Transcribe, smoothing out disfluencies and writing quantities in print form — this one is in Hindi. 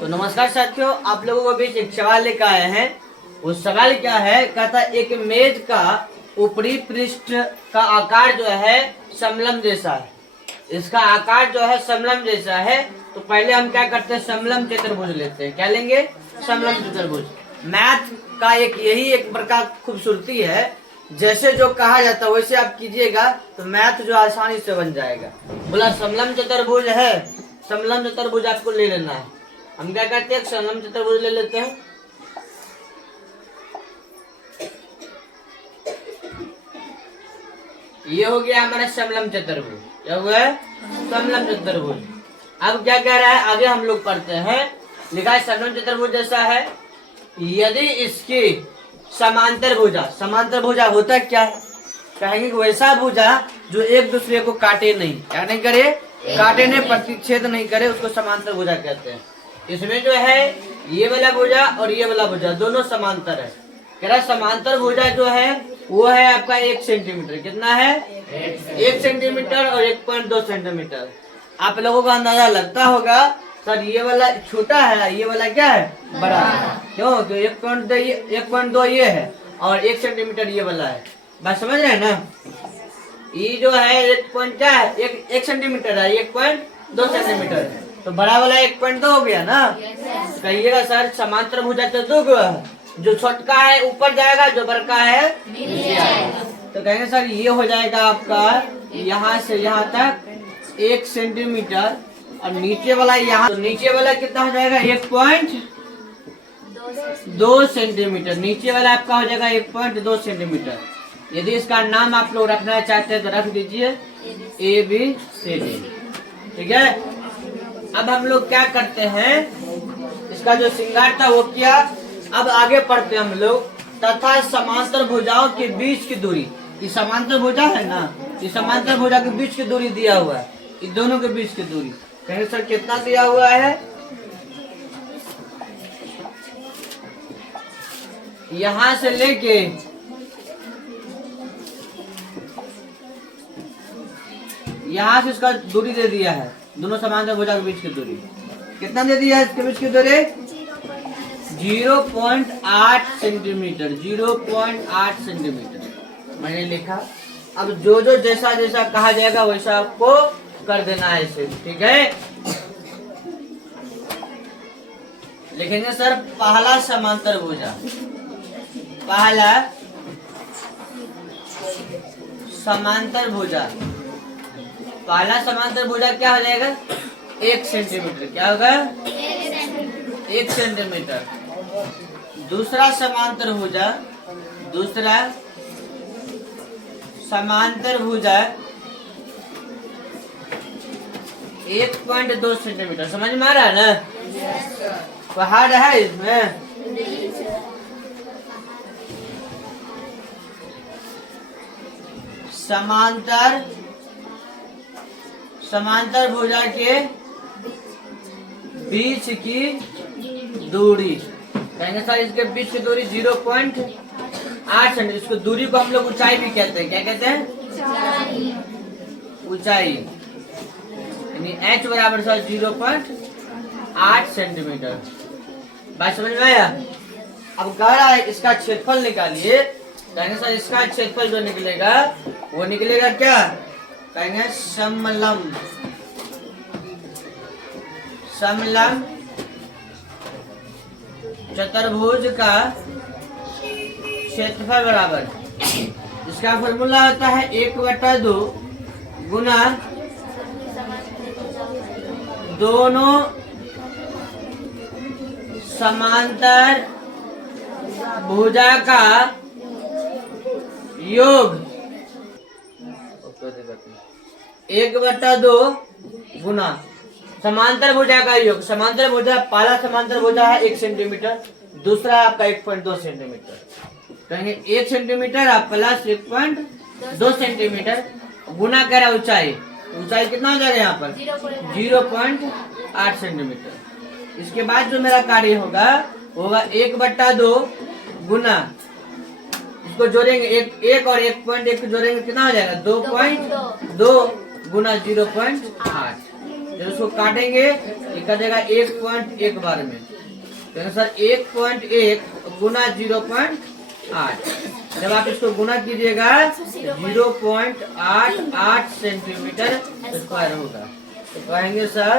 तो नमस्कार साथियों, आप लोगों को बीच एक सवाल लेकर आए हैं। वो सवाल क्या है, कहता एक मेज का ऊपरी पृष्ठ का आकार जो है समलंब जैसा है। इसका आकार जो है समलंब जैसा है, तो पहले हम क्या करते हैं, समलंब चतुर्भुज लेते हैं। क्या लेंगे? समलंब चतुर्भुज। मैथ का यही एक प्रकार खूबसूरती है, जैसे जो कहा जाता है वैसे आप कीजिएगा तो मैथ जो आसानी से बन जाएगा। बोला समलंब चतुर्भुज है, समलंब चतुर्भुज आपको ले लेना है। हम क्या करते हैं, समलंब चतुर्भुज ले लेते हैं। ये हो गया हमारा समलंब चतुर्भुज। क्या हुआ है? समलंब चतुर्भुज। अब क्या कह रहा है, आगे हम लोग पढ़ते हैं। लिखा है समलंब चतुर्भुज जैसा है, यदि इसकी समांतर भुजा, समांतर भुजा होता क्या है, कहेंगे वैसा भुजा जो एक दूसरे को काटे नहीं, क्या नहीं करे, काटे नहीं, प्रतिच्छेद नहीं करे, उसको समांतर भुजा कहते हैं। इसमें जो है ये वाला भुजा और ये वाला भुजा दोनों समांतर है। कह रहा समांतर भुजा जो है वो है आपका 1 सेंटीमीटर। कितना है? 1 सेंटीमीटर और 1.2 सेंटीमीटर। आप लोगों को अंदाजा लगता होगा सर ये वाला छोटा है, ये वाला क्या है, बड़ा है। क्यों? तो 1.2 ये है और 1 सेंटीमीटर ये वाला है। बात समझ रहे हैं ना? ये जो है 1 सेंटीमीटर है, 1.2 सेंटीमीटर है, तो बड़ा वाला 1.2 हो गया ना। कहिएगा सर समांतर भुजा तो दो है, जो छोटका है ऊपर जाएगा, जो बड़का है नीचे आएगा। तो कहेंगे सर ये हो जाएगा आपका यहाँ से यहाँ तक 1 सेंटीमीटर और नीचे वाला यहाँ, तो नीचे वाला कितना हो जाएगा, 1.2 सेंटीमीटर। नीचे वाला आपका हो जाएगा 1.2 सेंटीमीटर। यदि इसका नाम आप लोग रखना चाहते हैं तो रख दीजिए ABCD। ठीक है। अब हम लोग क्या करते हैं, इसका जो श्रृंगार था वो किया। अब आगे पढ़ते हैं हम लोग, तथा समांतर भुजाओं के बीच की दूरी। ये समांतर भुजा है ना, ये समांतर भुजा के बीच की दूरी दिया हुआ है, इन दोनों के बीच की दूरी। कहेंगे सर कितना दिया हुआ है, यहां से लेके यहां से इसका दूरी दे दिया है, दोनों समांतर भुजा के बीच की दूरी कितना दे दिया है, इसके बीच की दूरी 0.8 सेंटीमीटर। 0.8 सेंटीमीटर मैंने लिखा। अब जो जो जैसा जैसा कहा जाएगा वैसा आपको कर देना है इसे। ठीक है। लिखेंगे सर पहला समांतर भुजा, पहला समांतर भुजा, पहला समांतर भुजा क्या हो जाएगा, 1 सेंटीमीटर। क्या होगा? 1 सेंटीमीटर। दूसरा समांतर भुजा, दूसरा समांतर भुजा 1.2 सेंटीमीटर। समझ में आ रहा है ना? पहाड़ है इसमें। समांतर भुजा के बीच की दूरी, कहेंगे सर इसके बीच की दूरी 0.8 सेंटीमीटर। इसको दूरी को हम लोग ऊंचाई भी कहते हैं। क्या कहते हैं? ऊंचाई। यानी h बराबर सर 0.8 सेंटीमीटर। बात समझ में आया? अब कह रहा है इसका क्षेत्रफल निकालिए। कहेंगे सर इसका क्षेत्रफल जो निकलेगा वो निकलेगा क्या, कहेंगे समलंब चतुर्भुज का क्षेत्रफल बराबर, इसका फॉर्मूला होता है 1/2 गुना दोनों समांतर भुजा का योग। 1/2 गुना समांतर भुजा का योग। समांतर भुजा, पहला समांतर भुजा है 1 सेंटीमीटर, दूसरा आपका 1.2 सेंटीमीटर। कहेंगे 1 सेंटीमीटर आप प्लस 1.2 सेंटीमीटर गुना कर रहा ऊंचाई। ऊंचाई कितना हो जाएगा यहाँ पर 0.8 सेंटीमीटर। इसके बाद जो मेरा कार्य होगा 1/2 गुना, इसको जोड़ेंगे एक और 1.1 जोड़ेंगे कितना हो जाएगा 2.2 गुना 0.8 जब उसको काटेंगे ये कर देगा 1.1 बार में। तो सर 1.1 गुना 0.8, जब आप इसको गुना कीजिएगा 0.88 सेंटीमीटर स्क्वायर होगा। तो कहेंगे सर